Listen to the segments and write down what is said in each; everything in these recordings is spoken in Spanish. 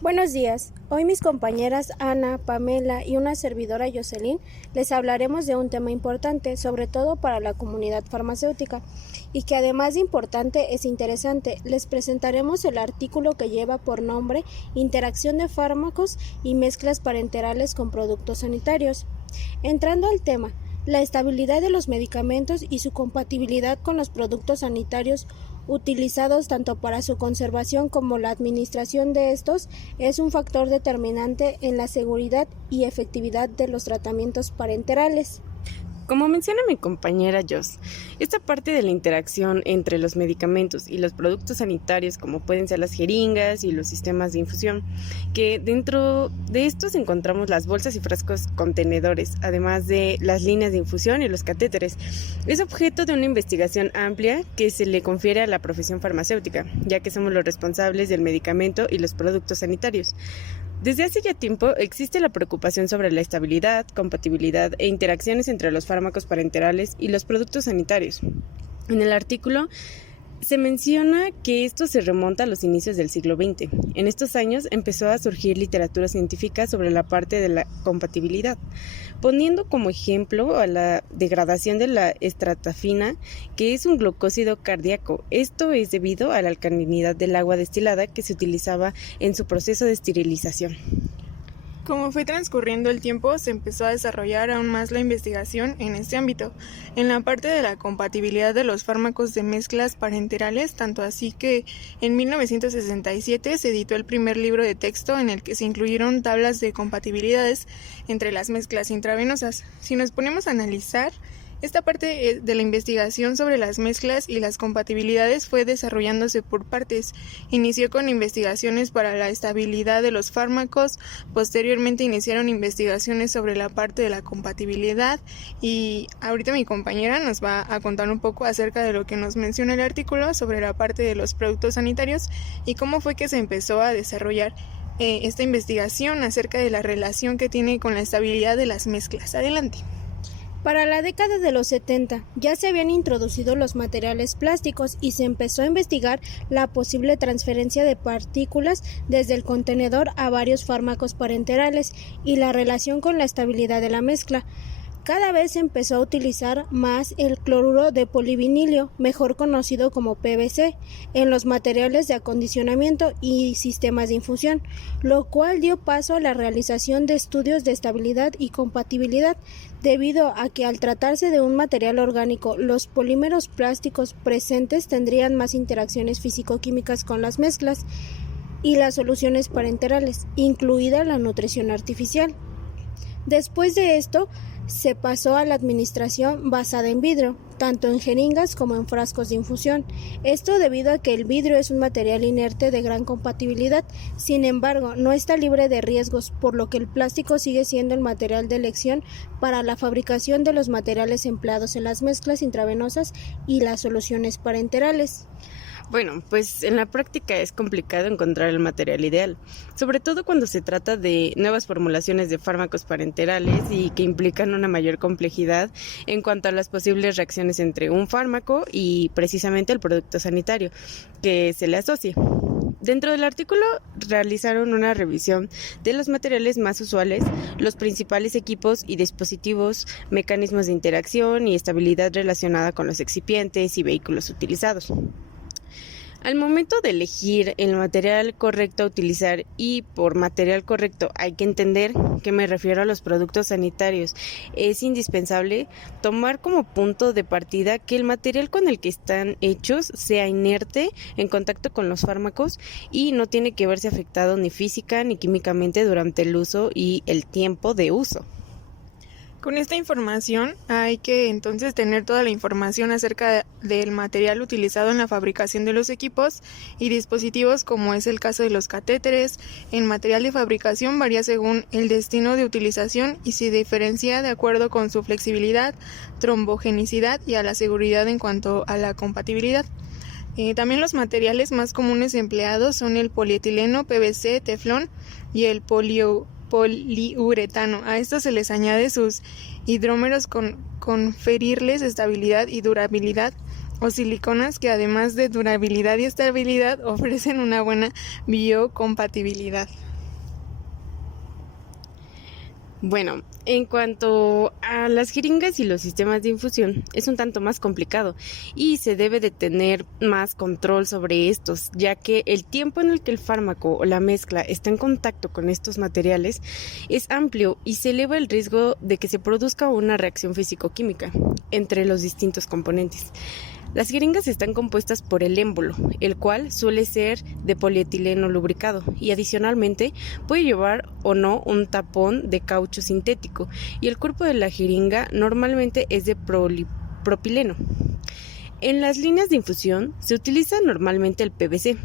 Buenos días. Hoy mis compañeras Ana, Pamela y una servidora Jocelyn les hablaremos de un tema importante, sobre todo para la comunidad farmacéutica, y que además de importante es interesante. Les presentaremos el artículo que lleva por nombre Interacción de fármacos y mezclas parenterales con productos sanitarios. Entrando al tema, la estabilidad de los medicamentos y su compatibilidad con los productos sanitarios utilizados tanto para su conservación como la administración de estos es un factor determinante en la seguridad y efectividad de los tratamientos parenterales. Como menciona mi compañera Jos, esta parte de la interacción entre los medicamentos y los productos sanitarios, como pueden ser las jeringas y los sistemas de infusión, que dentro de estos encontramos las bolsas y frascos contenedores, además de las líneas de infusión y los catéteres, es objeto de una investigación amplia que se le confiere a la profesión farmacéutica, ya que somos los responsables del medicamento y los productos sanitarios. Desde hace ya tiempo existe la preocupación sobre la estabilidad, compatibilidad e interacciones entre los fármacos parenterales y los productos sanitarios. En el artículo se menciona que esto se remonta a los inicios del siglo XX. En estos años empezó a surgir literatura científica sobre la parte de la compatibilidad, poniendo como ejemplo a la degradación de la estatafina, que es un glucósido cardíaco. Esto es debido a la alcalinidad del agua destilada que se utilizaba en su proceso de esterilización. Como fue transcurriendo el tiempo, se empezó a desarrollar aún más la investigación en este ámbito, en la parte de la compatibilidad de los fármacos de mezclas parenterales, tanto así que en 1967 se editó el primer libro de texto en el que se incluyeron tablas de compatibilidades entre las mezclas intravenosas. Si nos ponemos a analizar, esta parte de la investigación sobre las mezclas y las compatibilidades fue desarrollándose por partes. Inició con investigaciones para la estabilidad de los fármacos, posteriormente iniciaron investigaciones sobre la parte de la compatibilidad y ahorita mi compañera nos va a contar un poco acerca de lo que nos menciona el artículo sobre la parte de los productos sanitarios y cómo fue que se empezó a desarrollar esta investigación acerca de la relación que tiene con la estabilidad de las mezclas. Adelante. Para la década de los 70 ya se habían introducido los materiales plásticos y se empezó a investigar la posible transferencia de partículas desde el contenedor a varios fármacos parenterales y la relación con la estabilidad de la mezcla. Cada vez se empezó a utilizar más el cloruro de polivinilo, mejor conocido como PVC, en los materiales de acondicionamiento y sistemas de infusión, lo cual dio paso a la realización de estudios de estabilidad y compatibilidad, debido a que al tratarse de un material orgánico, los polímeros plásticos presentes tendrían más interacciones físico-químicas con las mezclas y las soluciones parenterales, incluida la nutrición artificial. Después de esto, se pasó a la administración basada en vidrio, tanto en jeringas como en frascos de infusión. Esto debido a que el vidrio es un material inerte de gran compatibilidad, sin embargo, no está libre de riesgos, por lo que el plástico sigue siendo el material de elección para la fabricación de los materiales empleados en las mezclas intravenosas y las soluciones parenterales. Bueno, pues en la práctica es complicado encontrar el material ideal, sobre todo cuando se trata de nuevas formulaciones de fármacos parenterales y que implican una mayor complejidad en cuanto a las posibles reacciones entre un fármaco y precisamente el producto sanitario que se le asocie. Dentro del artículo realizaron una revisión de los materiales más usuales, los principales equipos y dispositivos, mecanismos de interacción y estabilidad relacionada con los excipientes y vehículos utilizados. Al momento de elegir el material correcto a utilizar, y por material correcto hay que entender que me refiero a los productos sanitarios, es indispensable tomar como punto de partida que el material con el que están hechos sea inerte en contacto con los fármacos y no tiene que verse afectado ni física ni químicamente durante el uso y el tiempo de uso. Con esta información hay que entonces tener toda la información acerca del material utilizado en la fabricación de los equipos y dispositivos, como es el caso de los catéteres. El material de fabricación varía según el destino de utilización y se diferencia de acuerdo con su flexibilidad, trombogenicidad y a la seguridad en cuanto a la compatibilidad. También los materiales más comunes empleados son el polietileno, PVC, teflón y el poliuretano. A estos se les añade sus hidrómeros con conferirles estabilidad y durabilidad, o siliconas que además de durabilidad y estabilidad ofrecen una buena biocompatibilidad. Bueno, en cuanto a las jeringas y los sistemas de infusión, es un tanto más complicado y se debe de tener más control sobre estos, ya que el tiempo en el que el fármaco o la mezcla está en contacto con estos materiales es amplio y se eleva el riesgo de que se produzca una reacción físico-química entre los distintos componentes. Las jeringas están compuestas por el émbolo, el cual suele ser de polietileno lubricado y adicionalmente puede llevar o no un tapón de caucho sintético y el cuerpo de la jeringa normalmente es de propileno. En las líneas de infusión se utiliza normalmente el PVC,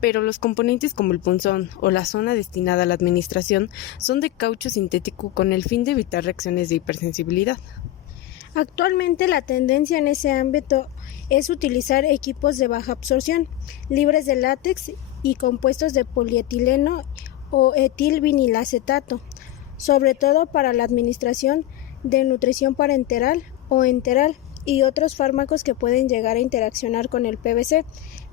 pero los componentes como el punzón o la zona destinada a la administración son de caucho sintético con el fin de evitar reacciones de hipersensibilidad. Actualmente la tendencia en ese ámbito es utilizar equipos de baja absorción, libres de látex y compuestos de polietileno o etilvinilacetato, sobre todo para la administración de nutrición parenteral o enteral y otros fármacos que pueden llegar a interaccionar con el PVC.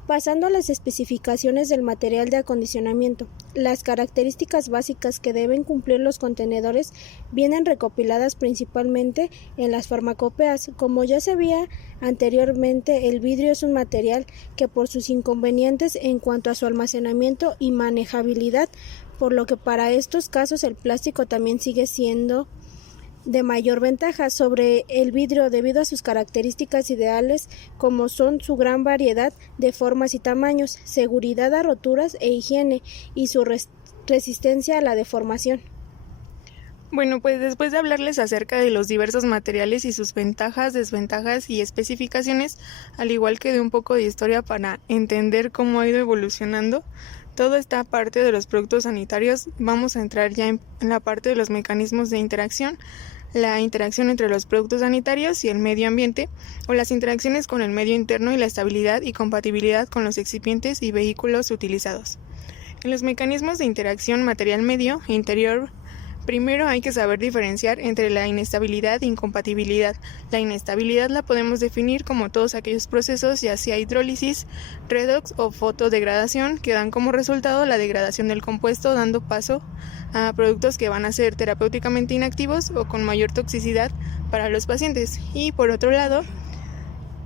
Pasando a las especificaciones del material de acondicionamiento, las características básicas que deben cumplir los contenedores vienen recopiladas principalmente en las farmacopeas. Como ya se veía anteriormente, el vidrio es un material que por sus inconvenientes en cuanto a su almacenamiento y manejabilidad, por lo que para estos casos el plástico también sigue siendo de mayor ventaja sobre el vidrio debido a sus características ideales como son su gran variedad de formas y tamaños, seguridad a roturas e higiene y su resistencia a la deformación. Bueno, pues después de hablarles acerca de los diversos materiales y sus ventajas, desventajas y especificaciones, al igual que de un poco de historia para entender cómo ha ido evolucionando toda esta parte de los productos sanitarios, vamos a entrar ya en la parte de los mecanismos de interacción, la interacción entre los productos sanitarios y el medio ambiente, o las interacciones con el medio interno y la estabilidad y compatibilidad con los excipientes y vehículos utilizados. En los mecanismos de interacción material-medio e interior, primero hay que saber diferenciar entre la inestabilidad e incompatibilidad. La inestabilidad la podemos definir como todos aquellos procesos, ya sea hidrólisis, redox o fotodegradación, que dan como resultado la degradación del compuesto, dando paso a productos que van a ser terapéuticamente inactivos o con mayor toxicidad para los pacientes. Y por otro lado,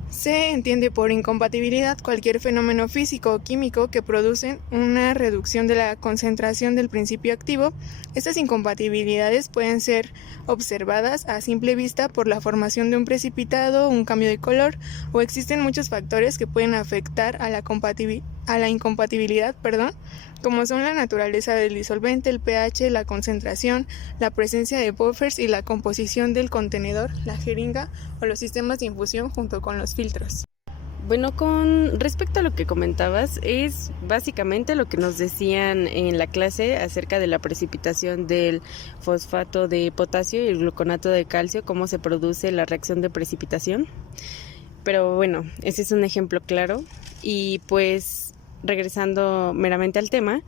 se entiende por incompatibilidad cualquier fenómeno físico o químico que produce una reducción de la concentración del principio activo. Estas incompatibilidades pueden ser observadas a simple vista por la formación de un precipitado, un cambio de color, o existen muchos factores que pueden afectar a la incompatibilidad, como son la naturaleza del disolvente, el pH, la concentración, la presencia de buffers y la composición del contenedor, la jeringa o los sistemas de infusión junto con los filtros. Bueno, con respecto a lo que comentabas, es básicamente lo que nos decían en la clase acerca de la precipitación del fosfato de potasio y el gluconato de calcio, cómo se produce la reacción de precipitación. Pero bueno, ese es un ejemplo claro y pues regresando meramente al tema,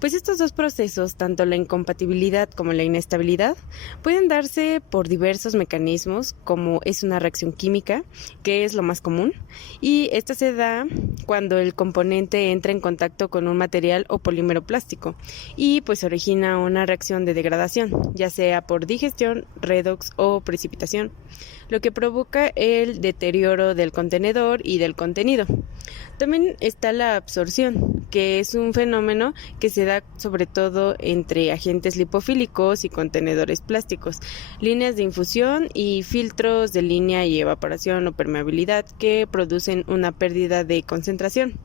pues estos dos procesos, tanto la incompatibilidad como la inestabilidad, pueden darse por diversos mecanismos, como es una reacción química, que es lo más común, y esta se da cuando el componente entra en contacto con un material o polímero plástico, y pues origina una reacción de degradación, ya sea por digestión, redox o precipitación, lo que provoca el deterioro del contenedor y del contenido. También está la absorción, que es un fenómeno que se da sobre todo entre agentes lipofílicos y contenedores plásticos, líneas de infusión y filtros de línea y evaporación o permeabilidad que producen una pérdida de concentración.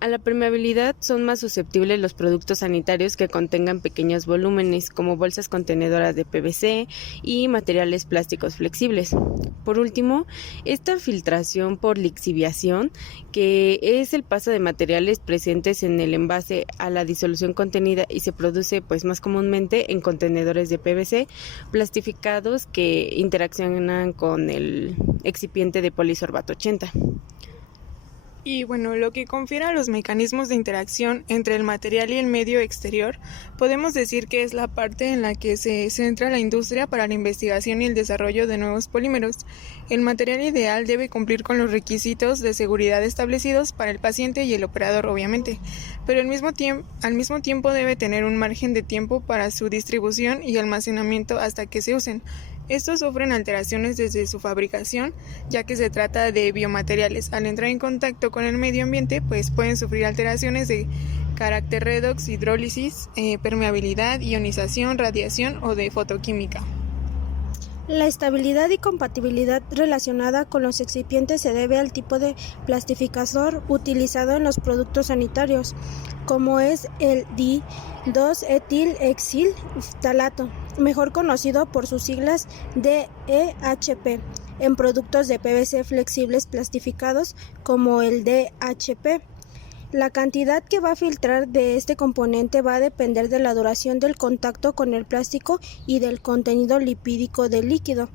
A la permeabilidad son más susceptibles los productos sanitarios que contengan pequeños volúmenes como bolsas contenedoras de PVC y materiales plásticos flexibles. Por último, esta filtración por lixiviación, que es el paso de materiales presentes en el envase a la disolución contenida y se produce pues más comúnmente en contenedores de PVC plastificados que interaccionan con el excipiente de polisorbato 80. Y bueno, lo que confiere a los mecanismos de interacción entre el material y el medio exterior, podemos decir que es la parte en la que se centra la industria para la investigación y el desarrollo de nuevos polímeros. El material ideal debe cumplir con los requisitos de seguridad establecidos para el paciente y el operador, obviamente, pero al mismo tiempo debe tener un margen de tiempo para su distribución y almacenamiento hasta que se usen. Estos sufren alteraciones desde su fabricación, ya que se trata de biomateriales. Al entrar en contacto con el medio ambiente, pues pueden sufrir alteraciones de carácter redox, hidrólisis, permeabilidad, ionización, radiación o de fotoquímica. La estabilidad y compatibilidad relacionada con los excipientes se debe al tipo de plastificador utilizado en los productos sanitarios, como es el di-2-etil-exil-ftalato, mejor conocido por sus siglas DEHP, en productos de PVC flexibles plastificados como el DHP. La cantidad que va a filtrar de este componente va a depender de la duración del contacto con el plástico y del contenido lipídico del líquido.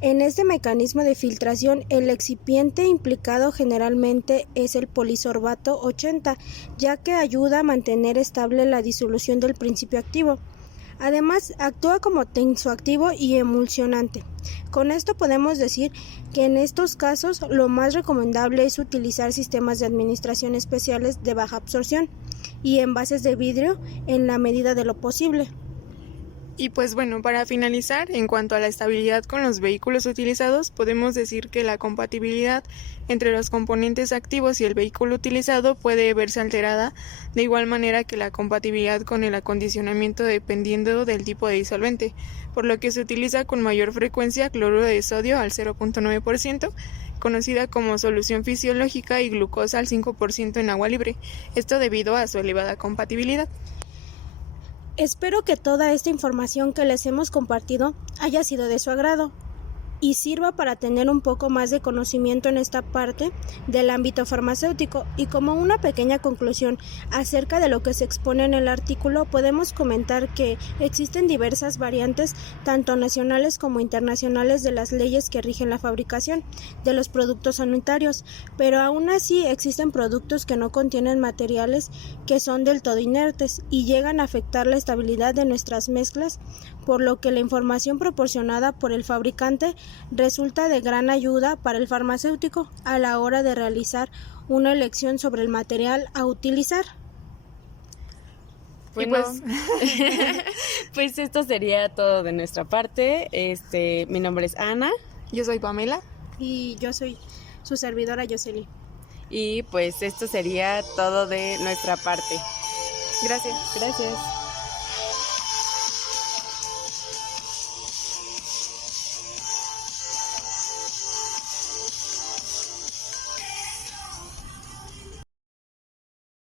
En este mecanismo de filtración, el excipiente implicado generalmente es el polisorbato 80, ya que ayuda a mantener estable la disolución del principio activo. Además, actúa como tensoactivo y emulsionante. Con esto podemos decir que en estos casos lo más recomendable es utilizar sistemas de administración especiales de baja absorción y envases de vidrio en la medida de lo posible. Y pues bueno, para finalizar, en cuanto a la estabilidad con los vehículos utilizados, podemos decir que la compatibilidad entre los componentes activos y el vehículo utilizado puede verse alterada, de igual manera que la compatibilidad con el acondicionamiento dependiendo del tipo de disolvente, por lo que se utiliza con mayor frecuencia cloruro de sodio al 0.9%, conocida como solución fisiológica, y glucosa al 5% en agua libre, esto debido a su elevada compatibilidad. Espero que toda esta información que les hemos compartido haya sido de su agrado y sirva para tener un poco más de conocimiento en esta parte del ámbito farmacéutico. Y como una pequeña conclusión acerca de lo que se expone en el artículo, podemos comentar que existen diversas variantes, tanto nacionales como internacionales, de las leyes que rigen la fabricación de los productos sanitarios, pero aún así existen productos que no contienen materiales que son del todo inertes y llegan a afectar la estabilidad de nuestras mezclas, por lo que la información proporcionada por el fabricante resulta de gran ayuda para el farmacéutico a la hora de realizar una elección sobre el material a utilizar. Bueno, pues esto sería todo de nuestra parte. Mi nombre es Ana. Yo soy Pamela. Y yo soy su servidora Yoseli. Y pues esto sería todo de nuestra parte. Gracias. Gracias.